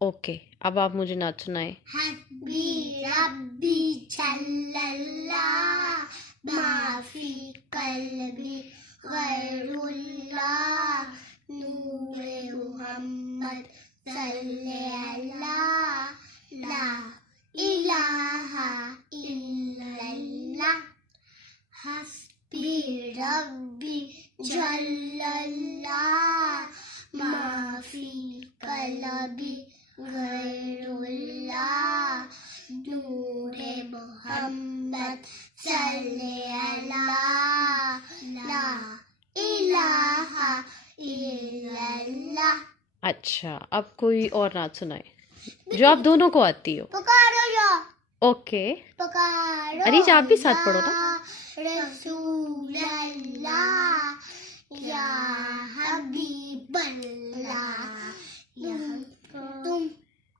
Okay, اب آپ مجھے نعت سنائیں. حسبی ربی جل اللہ ما فی قلبی غیر اللہ نور محمد صلی اللہ لا الہ الا اللہ. حسبی ربی جل اللہ ما فی قلبی غیر اللہ نور محمد صلی اللہ لا الہ الا اللہ. اچھا، اب کوئی اور نعت سنائیں جو آپ دونوں کو آتی ہو. پکارو یا اوکے، پکارو عریج آپ بھی ساتھ پڑھو نا. رسول اللہ یا حبیب اللہ. تم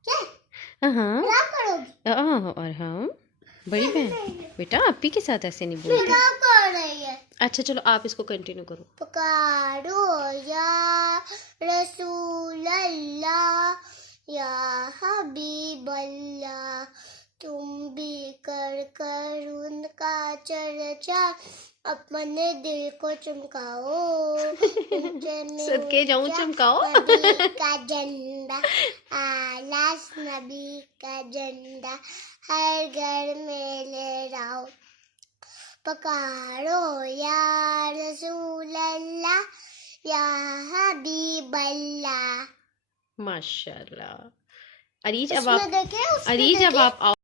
کیا ہاں کرو گی؟ اور ہم بڑی بہن بیٹا آپ ہی کے ساتھ ایسے نہیں بولتے. کیا کر رہی ہے؟ اچھا چلو آپ اس کو کنٹینیو کرو. پکارو یا رسول اللہ یا حبیب اللہ تم بھی کر ان کا چرچا اپنے دل کو چمکاؤ. صدقے جاؤں چمکاؤ. نبی کا جھنڈا آلاس نبی کا جھنڈا ہر گھر میں لہراؤ. پکارو یا رسول اللہ یا حبیب اللہ. ماشاء اللہ. عریج اس اب میں دیکھیں، اس میں عریج اب دیکھیں. آپ